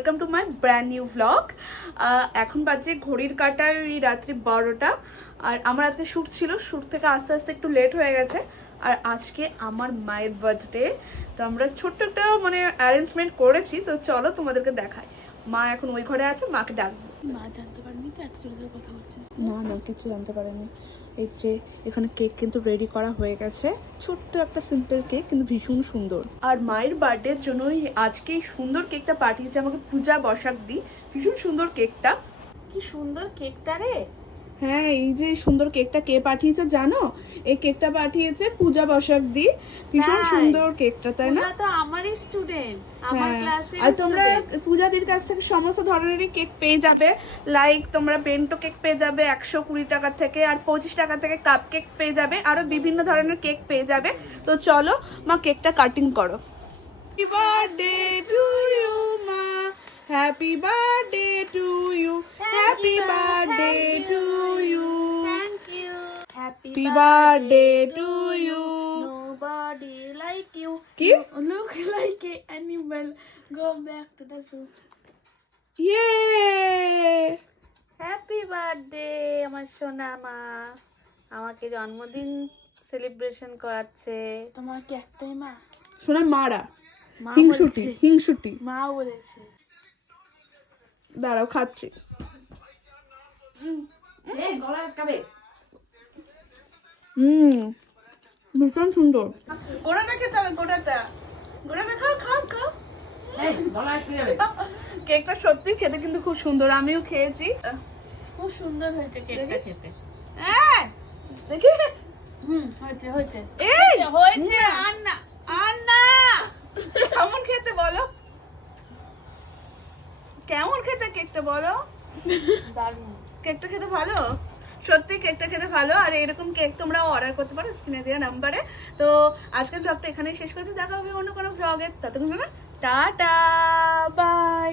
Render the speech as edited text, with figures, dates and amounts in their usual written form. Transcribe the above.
Welcome to my brand new vlog. এখন বাজে ঘড়ির কাঁটায় ওই রাত্রি 12টা। আর আমার আজকে শ্যুট ছিল, শ্যুট থেকে আস্তে আস্তে একটু লেট হয়ে গেছে। আর আজকে আমার মায়ের বার্থডে, তো আমরা ছোট্ট একটা অ্যারেঞ্জমেন্ট করেছি। তো চলো তোমাদেরকে দেখাই। মা এখন ওই ঘরে আছে, মাকে ডাকবো। মা জানতে পারেনি তো এত জোরে জোরে কথা বলছিস? না না, কিছু জানতে পারেনি। এই যে এখানে কেক কিন্তু রেডি করা হয়ে গেছে, ছোট্ট একটা সিম্পল কেক কিন্তু ভীষণ সুন্দর। আর মায়ের বার্থডের জন্যই আজকে এই সুন্দর কেকটা পাঠিয়েছে আমাকে পূজা বসাক দি। ভীষণ সুন্দর কেকটা। কি সুন্দর কেকটা রে। হ্যাঁ, এই যে সুন্দর কেকটা কে পাঠিয়েছে জানো? এই কেকটা পাঠিয়েছে পূজা বসাক দি। ভীষণ সুন্দর কেকটা, তাই না? পূজা তো আমারই স্টুডেন্ট, আমার ক্লাসের। আর তোমরা পূজাদির কাছ থেকে সমস্ত ধরনেরই কেক পেয়ে যাবে। লাইক তোমরা বেন্টো কেক পেয়ে যাবে 120 টাকা থেকে, আর 25 টাকা থেকে কাপ কেক পেয়ে যাবে, আরো বিভিন্ন ধরনের কেক পেয়ে যাবে। তো চলো মা কেকটা কাটিং করো। হ্যাপি বার্থডে টু ইউ মা, happy birthday to you, happy birthday to you, thank you. Happy birthday to you. Nobody like you. কি? You look like an animal. Go back to the zoo. ইয়ে, happy birthday আমার সোনা মা, আমাকে জন্মদিন celebration করাচ্ছে। তোমার কি একটাই মা? শোনা মারা মা হিংসুটি, বলেছে। হিংসুটি। মা বলেছে। দাঁড়াও খাচ্ছি। ভীষণ সুন্দর। গোড়াটা খেতে হবে, গোড়াটা। গোড়াটা খাও খাও খাও। কেকটা সত্যি খেতে কিন্তু খুব সুন্দর, আমিও খেয়েছি। খুব সুন্দর হয়েছে কেকটা খেতে। হ্যাঁ দেখি। হয়েছে হয়েছে এই হয়েছে। আর না আর না। কেমন খেতে বলো, কেমন খেতে কেকটা বলো? দারুণ। কেকটা খেতে ভালো, সত্যি কেকটা খেতে ভালো। আর এরকম কেক তোমরা অর্ডার করতে পারো স্ক্রিনে দেওয়া নাম্বারে। তো আজকের ব্লগটা এখানেই শেষ করছি, দেখা হবে অন্য কোনো ব্লগে। ততক্ষণ টাটা, বাই।